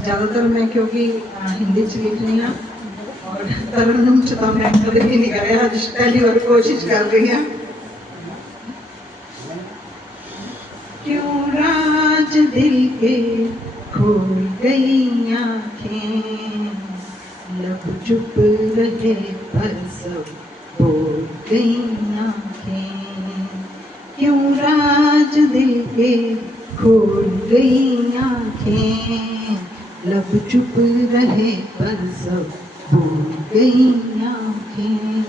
ज़्यादातर मैं क्योंकि हिंदी च लिखनी हाँ और तरण च तो मैं कभी भी नहीं कराया अज पहली बार कोशिश कर रही हाँ। क्यों राज दिल के खोल गई आँखें? लब चुप रहे पर सब बोल गई आँखें। क्यों राज दिल के खोल गई आँखें। लब चुप रहे पर सब बोल गई आँखें।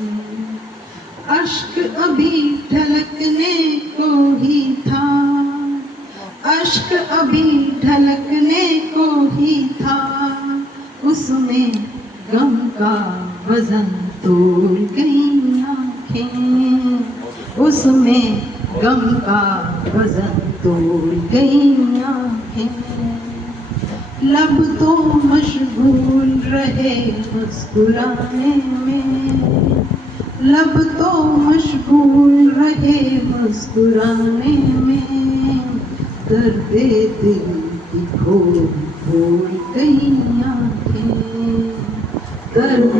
अश्क अभी ढलकने को ही था। अश्क अभी ढलकने को ही था। उसमें गम का वज़न तोड़ गई आँखें। उसमें गम का वज़न तोड़ गई आँखें। लब तो मशगूल रहे मुस्कुराने में। लब तो मशगूल रहे मुस्कुराने में। दर्द दिल की खोल खोल गई आँखें। दर्द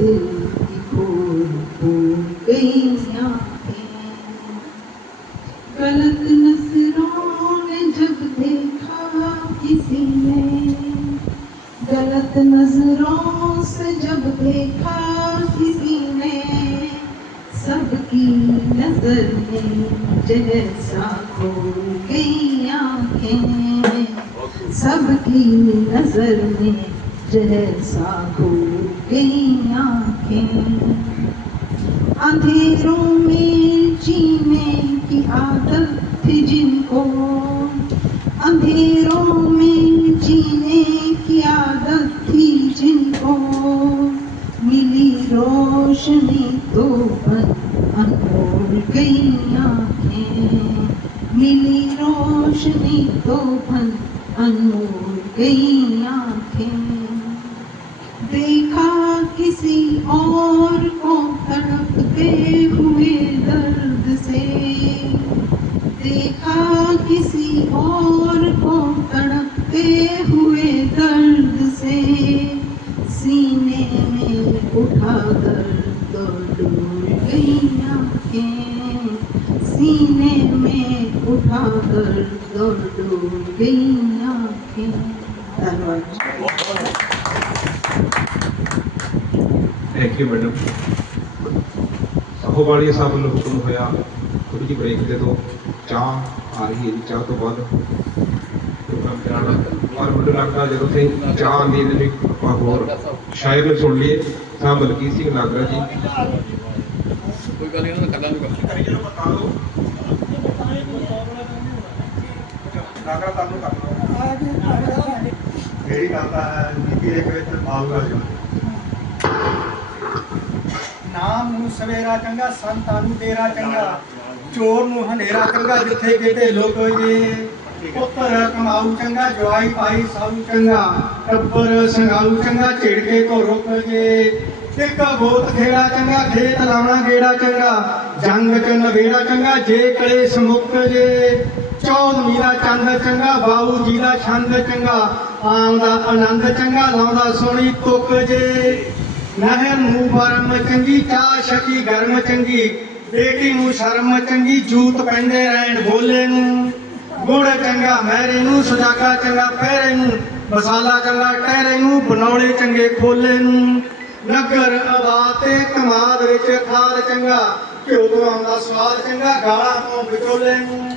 दिल नज़रों से जब देखा किसी ने, सबकी नज़र में जैसा खो गई आँखें। सबकी नज़र में जैसा खो गई आँखें। अंधेरों में जीने की आदत थी जिनको अनमोल गई आँखें। मिली रोशनी तो बन अनमोल गई आँखें। देखा किसी और को तड़पते हुए दर्द से। देखा किसी और को तड़पते हुए दर्द से। सीने में उठा दर्द ਦੌੜ ਡੋਬ ਗਈਆਂ ਅੱਖੀਂ ਧੰਨਵਾਦ ਥੈਂਕ ਯੂ ਮੈਡਮ ਸਹੋ ਵਾਲੀ ਸਾਹਿਬ ਨੂੰ ਹੁਕਮ ਹੋਇਆ। ਥੋੜੀ ਜਿਹੀ ਬ੍ਰੇਕ ਦੇ ਦੋ। ਚਾਹ ਆ ਰਹੀ ਹੈ ਚਾਹ ਤੋਂ ਬਾਅਦ। ਪ੍ਰੋਗਰਾਮ ਕਰਾਣਾ ਔਰ ਮੈਨੂੰ ਲੱਗਦਾ ਜਦੋਂ ਤੇ ਚਾਹ ਆਂਦੀ ਤੇ ਆਪਾਂ ਹੋਰ ਸ਼ਾਇਰ ਸੁਣ ਲਈਏ। ਸਾਹਿਬ ਮਲਕੀਤ ਸਿੰਘ ਨਾਗਰਾ ਜੀ। ਕੋਈ ਗੱਲ ਇਹਨਾਂ ਦਾ ਕੱਲਾ ਨਹੀਂ ਕਰੀ ਜਦੋਂ ਬਤਾ ਦੋ ਨਾਗਰਾ ਤੁਹਾਨੂੰ ਕਰ ਲਓ। ਮੇਰੀ ਗੱਲ ਤਾਂ ਹੈ ਬੀਬੀ ਦੇ ਵਿੱਚ ਆਊਗਾ ਜੋ ਨਾਮ ਨੂੰ ਸਵੇਰਾ ਚੰਗਾ ਸੰਤਾਂ ਨੂੰ ਤੇਰਾ ਚੰਗਾ ਚੋਰ ਨੂੰ ਹਨੇਰਾ ਚੰਗਾ ਜਿੱਥੇ ਕਿਤੇ ਲੋਕ ਜੇ। ਪੁੱਤਰ ਕਮਾਊ ਚੰਗਾ ਜਵਾਈ ਭਾਈ ਸਾਊ ਚੰਗਾ ਟੱਬਰ ਸੰਗਾਊ ਚੰਗਾ ਝਿੜਕੇ ਤੋਂ ਰੁਕ ਜੇ। ਇੱਕ ਗੋਤ ਖੇੜਾ ਚੰਗਾ ਖੇਤ ਲਾਉਣਾ ਗੇੜਾ ਚੰਗਾ ਜੰਗ ਚ ਨਵੇੜਾ ਚੰਗਾ ਜੇ ਕਲੇਸ਼ ਮੁੱਕ ਜੇ। ਚੌਦਵੀਂ ਦਾ ਚੰਦ ਚੰਗਾ, ਬਾਊ ਜੀ ਦਾ ਛੰਦ ਚੰਗਾ ਆਉਂਦਾ ਆਨੰਦ ਚੰਗਾ, ਲਾਉਂਦਾ ਸੋਹਣੀ ਤੁਕ ਜੇ। ਨਹਿਰ ਨੂੰ ਬਰਮ ਚੰਗੀ, ਚਾਹ ਛਕੀ ਗਰਮ ਚੰਗੀ, ਬੇਟੀ ਨੂੰ ਸ਼ਰਮ ਚੰਗੀ, ਜੂਤ ਪੈਂਦੇ ਰਹਿਣ ਬੋਲੇ ਨੂੰ। ਗੁੜ ਚੰਗਾ, ਮਹਿਰੇ ਨੂੰ, ਸੁਜਾਗਾ ਚੰਗਾ ਪਹਿਰੇ ਨੂੰ, ਮਸਾਲਾ ਚੰਗਾ, ਟਹਿਰੇ ਨੂੰ ਬਣੌਲੇ ਚੰਗੇ ਖੋਲੇ ਨੂੰ। ਨਗਰ ਆਬਾਦ ਤੇ ਕਮਾਦ ਵਿੱਚ ਖਾਦ ਚੰਗਾ, ਘਿਓ ਤੋਂ ਆਉਂਦਾ ਸਵਾਦ ਚੰਗਾ, ਗਾਲਾਂ ਤੋਂ ਵਿਚੋਲੇ ਨੂੰ।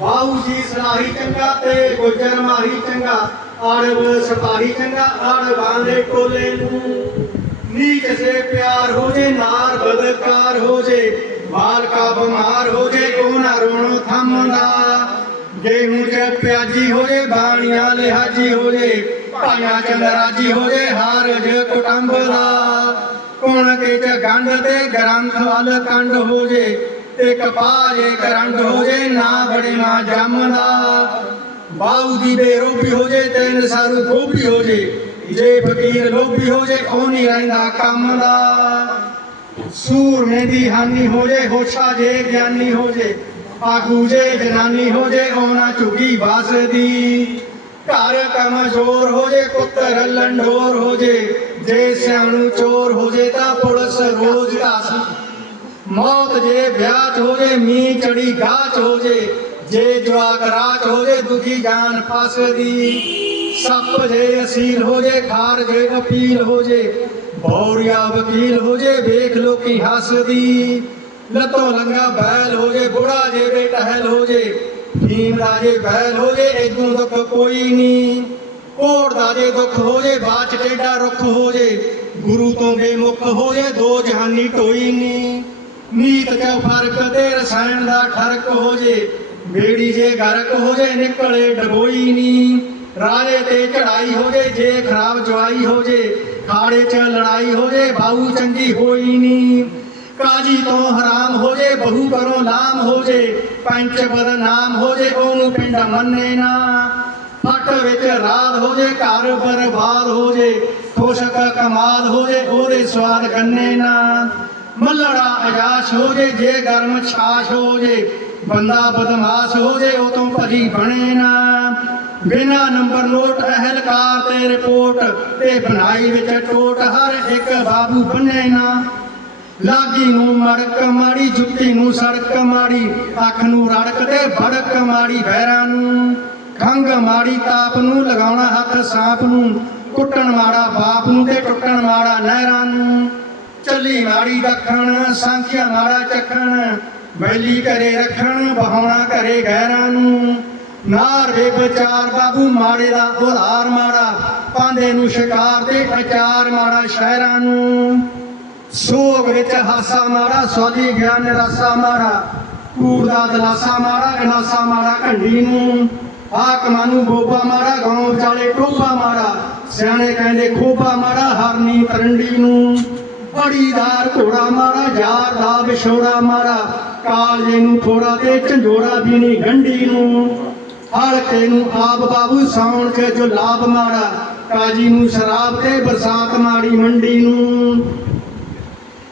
ਬਾਊ ਜੀ ਸਲਾਹੀ ਚੰਗਾ ਤੇ ਗੁਜਰ ਮਾਹੀ ਚੰਗਾ, ਆੜਵ ਸਿਪਾਹੀ ਚੰਗਾ, ਆੜਵਾਂ ਦੇ ਟੋਲੇ ਨੂੰ। ਨੀਚ ਸੇ ਪਿਆਰ ਹੋ ਜੇ, ਨਾਰ ਬਦਕਾਰ ਹੋ ਜੇ ਬਾਲਕਾ ਬਿਮਾਰ ਹੋ ਜੇ ਕੋ ਨਾ ਰੋਣੋ ਥੰਮਦਾ। ਗੇਹੂੰ ਚ ਪਿਆਜੀ ਹੋ ਜੇ, ਬਾਣੀਆਂ ਲਿਹਾਜੀ ਹੋ ਜੇ, ਭਾਈਆਂ ਚ ਨਰਾਜੀ ਹੋ ਜੇ, ਹਾਰਜ ਕੁਟੰਬ ਦਾ ਕੋਣ ਕੇ ਚ ਗੰਢ ਤੇ ਗ੍ਰੰਥ ਵੱਲ ਕੰਡ ਹੋ ਜੇ ਤੇ ਕਪਾਜੇ ਕਰੰਡ ਹੋ ਜੇ, ਨਾ ਬੜੇ ਨਾ ਜੰਮਦਾ ਬਾਉ ਦੀ ਬੇਰੋਬੀ ਹੋ ਜੇ ਤੇ ਨਸਾਰੂ ਖੋਬੀ ਹੋ ਜੇ। ਜੇ ਫਕੀਰ ਲੋਭੀ ਹੋ ਜੇ, ਉਹ ਨਹੀਂ ਰਹਿੰਦਾ ਕੰਮ ਦਾ। ਸੂਰਮੇ ਦੀ ਹਾਨੀ ਹੋ ਜੇ ਹੋਛਾ ਜੇ ਗਿਆਨੀ ਹੋ ਜੇ। ਆਖੂ ਜੇ ਜਨਾਨੀ ਹੋ ਜੇ, ਉਹਨਾਂ ਝੁਗੀ ਵਸਦੀ ਘਰ ਕਮਜ਼ੋਰ ਹੋ ਜੇ ਪੁੱਤਰ ਲੰਡੋਰ ਹੋ ਜੇ। ਜੇ ਸਿਆਣੂ ਚੋਰ ਹੋ ਜੇ, ਤਾਂ ਪੁਲਿਸ ਰੋਜ਼ ਘਾਸ ਮੌਤ ਜੇ ਵਿਆਹ 'ਚ ਹੋ ਜੇ ਮੀਂਹ ਚੜੀ ਗਾਚ 'ਚ ਹੋ ਜੇ ਜੇ ਜਵਾਕ ਰਾਤ ਹੋ ਜੇ ਦੁਖੀ ਜਾਨ ਫਸਦੀ ਸੱਪ ਜੇ ਅਸੀਲ ਹੋ ਜੇ ਖਾਰ ਜੇ ਅਪੀਲ ਹੋ ਜੇ ਬੌਰੀਆ ਵਕੀਲ ਹੋ ਜੇ ਵੇਖ ਲੋਕੀ ਹੱਸਦੀ ਲੱਤੋਂ ਲੰਗਾ ਬੈਲ ਹੋ ਜੇ ਬੁੜਾ ਜੇ ਬੇਟਹਿਲ ਹੋ ਜੇ ਦਾ ਜੇ ਬੈਲ ਹੋ ਜੇ ਇਦੋਂ ਦੁੱਖ ਕੋਈ ਨਹੀਂ ਕੋੜ ਦਾ ਜੇ ਦੁੱਖ ਹੋ ਜੇ ਬਾਚ ਟੇਡਾ ਰੁੱਖ ਹੋ ਜੇ ਗੁਰੂ ਤੋਂ ਬੇਮੁਖ ਹੋ ਜੇ ਦੋ ਜਹਾਨੀ ਟੋਈ ਨਹੀਂ ਨੀਤ ਚ ਫ਼ਰਕ ਤੇ ਰਸਾਇਣ ਦਾ ਠਰਕ ਹੋ ਜੇ? ਬੇੜੀ ਜੇ ਗਰਕ ਹੋ ਜੇ, ਨਿਕਲੇ ਡਬੋਈ ਨਹੀਂ ਰਾਜੇ ਤੇ ਚੜਾਈ ਹੋ ਜੇ ਜੇ ਖਰਾਬ ਜਵਾਈ ਹੋ ਜੇ। ਖਾੜੇ 'ਚ ਲੜਾਈ ਹੋ ਜੇ ਬਾਹੂ ਚੰਗੀ ਹੋਈ ਨਹੀਂ ਕਾਜੀ ਤੋਂ ਹਰਾਮ ਹੋ ਜੇ, ਬਹੂ ਕਰੋ ਲਾਮ ਹੋ ਜੇ। ਪੰਚ ਬਦਨਾਮ ਹੋ ਜੇ, ਉਹਨੂੰ ਪਿੰਡ ਮੰਨੇ ਨਾ। ਫੱਟ ਵਿੱਚ ਰਾਤ ਹੋ ਜੇ, ਘਰ ਬਰਬਾਦ ਹੋ ਜੇ। ਖੁਸ਼ਕ ਕਮਾਲ ਹੋ ਜੇ, ਉਹਦੇ ਸਵਾਦ ਗੰਨੇ ਨਾ। ਮੱਲੜਾ ਅਜਾਸ਼ ਹੋ ਜੇ ਜੇ ਗਰਮ ਛਾਸ਼ ਹੋ ਜੇ, ਬੰਦਾ ਬਦਮਾਸ਼ ਹੋ ਜੇ, ਉਹ ਤੋਂ ਭਰੀ ਬਣੇ ਨਾ। ਬਿਨਾ ਨੰਬਰ ਨੋਟ, ਅਹਲਕਾਰ ਤੇ ਰਿਪੋਰਟ, ਤੇ ਬਣਾਈ ਵਿੱਚ ਟੋਟ, ਹਰ ਇੱਕ ਬਾਬੂ ਬੰਨੇ ਨਾ। ਲਾਗੀ ਨੂੰ ਮੜਕ ਮਾੜੀ, ਜੁੱਤੀ ਨੂੰ ਸੜਕ ਮਾੜੀ, ਅੱਖ ਨੂੰ ਰੜਕ ਤੇ ਭੜਕ ਮਾੜੀ ਬਹਿਰਾਂ ਨੂੰ। ਖੰਗ ਮਾੜੀ ਤਾਪ ਨੂੰ, ਲਗਾਉਣਾ ਹੱਥ ਸਾਪ ਨੂੰ, ਕੁੱਟਣ ਮਾੜਾ ਬਾਪ ਨੂੰ ਤੇ ਟੁੱਟਣ ਵਾਲਾ ਨਹਿਰਾਂ ਨੂੰ। ਚੱਲੀ ਮਾੜੀ ਦੱਖਣ, ਸਾਂਝਿਆ ਮਾੜਾ ਚੱਖਣ ਮੈਲੀ ਘਰੇ ਰੱਖਣ, ਬਹਾਉਣਾ ਘਰੇ ਗਹਿਰਾਂ ਨੂੰ। ਨਾਰ ਵੇ ਵਿਚਾਰ ਬਾਬੂ ਮਾੜੇ ਦਾ, ਉਧਾਰ ਮਾੜਾ ਪਾਂਦੇ ਨੂੰ ਸ਼ਿਕਾਰ ਤੇ ਅਚਾਰ ਮਾੜਾ ਸ਼ਹਿਰਾਂ ਨੂੰ। ਸੋਗ ਵਿੱਚ ਹਾਸਾ ਮਾਰਾ ਸੋਲੀ ਗਿਆਨ ਰਸਾ ਮਾਰਾ ਕੂੜ ਦਾ ਦਲਾਸਾ ਮਾੜਾ ਗਨਾਸਾ ਮਾਰਾ ਘੰਡੀ ਨੂੰ। ਆਕਮਾਂ ਨੂੰ ਬੋਬਾ ਮਾਰਾ ਗਾਉਂ ਵਿਚਾਲੇ ਟੋਪਾ ਮਾਰਾ ਸਿਆਣੇ ਕਹਿੰਦੇ ਖੋਬਾ ਮਾੜਾ, ਹਰਨੀ ਤਰੰਡੀ ਨੂੰ। ਬੜੀਦਾਰ ਘੋੜਾ ਮਾਰਾ, ਯਾਰ ਦਾ ਵਿਛੋੜਾ ਮਾਰਾ। ਕਾਲਜੇ ਨੂੰ ਥੋੜਾ ਤੇ ਝੰਜੋੜਾ ਬੀਣੀ ਗੰਢੀ ਨੂੰ। ਹਲਕੇ ਨੂੰ ਆਪ ਬਾਬੂ ਸਾਉਣ ਚ ਜੋ ਲਾਭ ਮਾਰਾ। ਕਾਜੀ ਨੂੰ ਸ਼ਰਾਬ ਤੇ ਬਰਸਾਤ ਮਾੜੀ ਮੰਡੀ ਨੂੰ।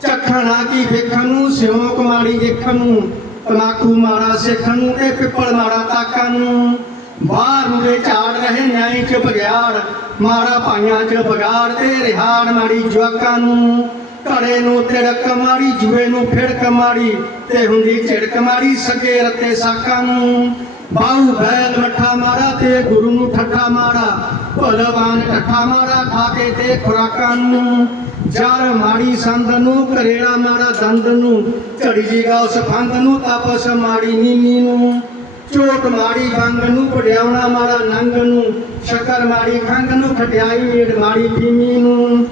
ਚੱਖਣਾ ਕੀ ਵੇਖਣ ਨੂੰ, ਸਿਉਂਕ ਮਾੜੀ ਵੇਖਣ ਨੂੰ। ਤਲਾਕੂ ਮਾਰਾ ਸਿੱਖਣ ਨੂੰ ਤੇ ਪਿੱਪਲ ਮਾਰਾ ਤਾਕਾਂ ਨੂੰ। ਬਾਹਰ ਨੂੰ ਦੇ ਝਾੜ ਰਹੇ ਨਿਆਈ ਚ ਬਗਿਆੜ। ਮਾਰਾ ਭਾਈਆਂ ਚ ਬਗਾੜ ਤੇ ਰਿਹਾੜ ਮਾੜੀ ਜਵਾਕਾਂ ਨੂੰ। ਘੜੇ ਨੂੰ ਤਿੜਕ ਮਾਰੀ, ਜੂਏ ਨੂੰ ਫਿੜਕ ਮਾਰੀ, ਤੇ ਹੁੰਦੀ ਝਿੜਕ ਮਾਰੀ ਸਕੇ ਰੱਤੇ ਸਾਕਾਂ ਨੂੰ। ਬਾਹੂ ਬੈਲ ਮੱਠਾ ਮਾਰਾ ਤੇ ਗੁਰੂ ਨੂੰ ਠੱਠਾ ਮਾਰਾ, ਭਲਵਾਨ ਠੱਠਾ ਮਾਰਾ ਖਾ ਤੇ ਖੁਰਾਕਾਂ ਨੂੰ। ਜਰ ਮਾੜੀ ਸੰਦ ਨੂੰ ਕਰੇੜਾ ਮਾਰਾ ਦੰਦ ਨੂੰ, ਝੜੀ ਜੀਗਾ ਉਸ ਫੰਦ ਨੂੰ, ਤਪਸ ਮਾੜੀ ਨੀਮੀ ਨੂੰ। ਚੋਟ ਮਾੜੀ ਬੰਗ ਨੂੰ ਪੜਿਆਉਣਾ ਮਾਰਾ ਨੰਗ ਨੂੰ, ਸ਼ਕਰ ਮਾਰੀ ਖੰਗ ਨੂੰ, ਖਟਿਆਈ ਮੀੜ ਮਾੜੀ ਪੀਮੀ ਨੂੰ।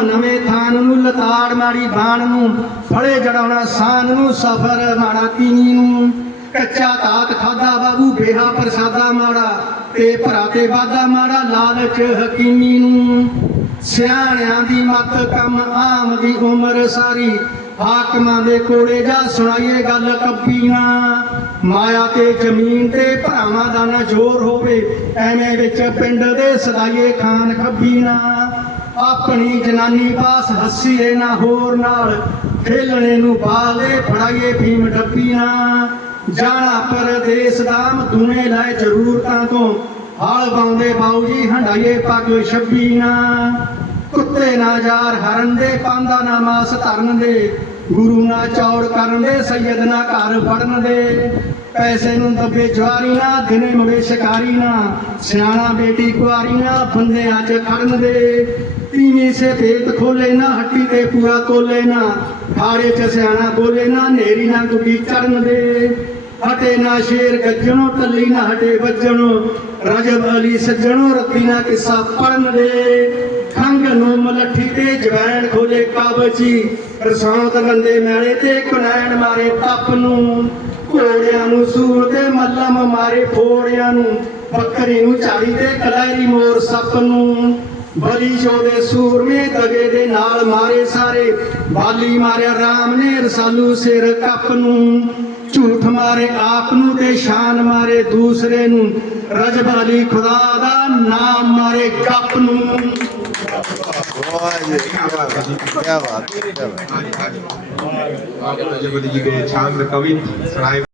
ਕੁੰਭ ਨਵੇਂ ਥਾਨ ਨੂੰ ਲਤਾੜ ਮਾੜੀ ਬਾਣ ਨੂੰ ਫੜੇ ਜੜਾਉਣਾ ਸਾਨ ਨੂੰ, ਸਫਰ ਮਾੜਾ ਤੀਨੀ ਨੂੰ। ਕੱਚਾ ਤਾਤ ਖਾਦਾ ਬਾਬੂ, ਬੇਹਾ ਪ੍ਰਸਾਦਾ ਮਾੜਾ, ਤੇ ਭਰਾ ਤੇ ਵਾਦਾ ਮਾੜਾ, ਲਾਲਚ ਹਕੀਮੀ ਨੂੰ। ਸਿਆਣਿਆਂ ਦੀ ਮੱਤ ਕੰਮ ਆਮ ਦੀ ਉਮਰ ਸਾਰੀ, ਹਾਕਮਾਂ ਦੇ ਕੋਲੇ ਜਾ ਸੁਣਾਈਏ ਗੱਲ ਕੱਪੀਆਂ। ਮਾਇਆ ਤੇ ਜ਼ਮੀਨ ਤੇ ਭਰਾਵਾਂ ਦਾ ਨਾ ਜ਼ੋਰ ਹੋਵੇ, ਐਵੇਂ ਵਿੱਚ ਪਿੰਡ ਦੇ ਸਦਾਈਏ ਖਾਨ ਖੱਬੀਆਂ। ਆਪਣੀ ਜਨਾਨੀ ਪਾਸ ਹੱਸੀਏ ਨਾ ਹੋਰ ਨਾਲ, ਖੇਲਣੇ ਨੂੰ ਬਾਲੇ ਫੜਾਈਏ ਭੀਮ ਡੱਬੀਆਂ। ਜਾਣਾ ਪਰਦੇਸ ਦਾਮ ਦੁਨੇ ਲੈ ਜ਼ਰੂਰਤਾਂ ਤੋਂ, ਹਾਲ ਬਾਉਂਦੇ ਬਾਊ ਜੀ ਹੰਡਾਈਏ ਪੱਗ ਨਾ ਕੁੱਤੇ ਨਾ ਯਾਰ ਹਰਨ ਦੇ, ਪਾਂਦਾ ਨਾ ਮਾਸ ਧਰਨ ਦੇ, ਗੁਰੂ ਨਾ ਚੌੜ ਕਰਨ ਦੇ ਸੈਯਦ ਨਾ ਘਰ ਫੜਨ ਦੇ। ਪੈਸੇ ਨੂੰ ਦੱਬੇ ਜਵਾਰੀ ਨਾ, ਦਿਨੇ ਮੁੜੇ ਸ਼ਿਕਾਰੀ ਨਾ। ਸਿਆਣਾ ਬੇਟੀ ਕੁਆਰੀ ਨਾ ਬੰਦਿਆਂ ਚ ਖੜਨ ਦੇ। ਤੀਵੀਂ ਸੇ ਪੇਟ ਖੋਲੇ ਨਾ, ਹੱਟੀ ਤੇ ਪੂਰਾ ਤੋਲੇ ਨਾ। ਖਾੜੇ ਚ ਸਿਆਣਾ ਬੋਲੇ ਨਾ, ਨੇਰੀ ਨਾ ਕੁੜੀ ਚੜਨ ਦੇ। ਹਟੇ ਨਾ ਸ਼ੇਰ ਗੱਜਣੋ, ਟੱਲੀ ਨਾ ਹਟੇ ਵੱਜਣੋ। ਰਜਬ ਅਲੀ ਸੱਜਣੋ ਰੱਤੀ ਨਾ ਕਿੱਸਾ ਪੜਨ ਦੇ। ਖੰਗ ਨੂੰ ਮਲੱਠੀ ਤੇ ਜਵੈਣ ਖੋਲੇ ਕਾਬਚੀ ਰਸੌਤ ਗੰਦੇ ਮੈਲੇ ਤੇ ਕੁਨੈਣ ਮਾਰੇ ਟੱਪ ਨੂੰ। ਘੋੜਿਆਂ ਨੂੰ ਸੂਰ ਤੇ ਮੱਲਮ ਮਾਰੇ ਫੋੜਿਆਂ ਨੂੰ, ਬੱਕਰੀ ਨੂੰ ਝਾੜੀ ਤੇ ਕਲੈਰੀ ਮੋਰ ਸੱਪ ਨੂੰ। ਬਲੀ ਚੋਦੇ ਸੂਰਮੇ ਦਗੇ ਦੇ ਨਾਲ ਮਾਰੇ ਸਾਰੇ, ਬਾਲੀ ਮਾਰਿਆ ਰਾਮ ਨੇ ਰਸਾਲੂ ਸਿਰ ਕੱਪ ਨੂੰ। ਝੂਠ ਮਾਰੇ ਆਪ ਨੂੰ ਤੇ ਸ਼ਾਨ ਮਾਰੇ ਦੂਸਰੇ ਨੂੰ। ਰਜਬਾਲੀ ਖੁਦਾ ਦਾ ਨਾਮ ਮਾਰੇ ਕੱਪ ਨੂੰ। क्या बात क्या बात जी के छांद कवि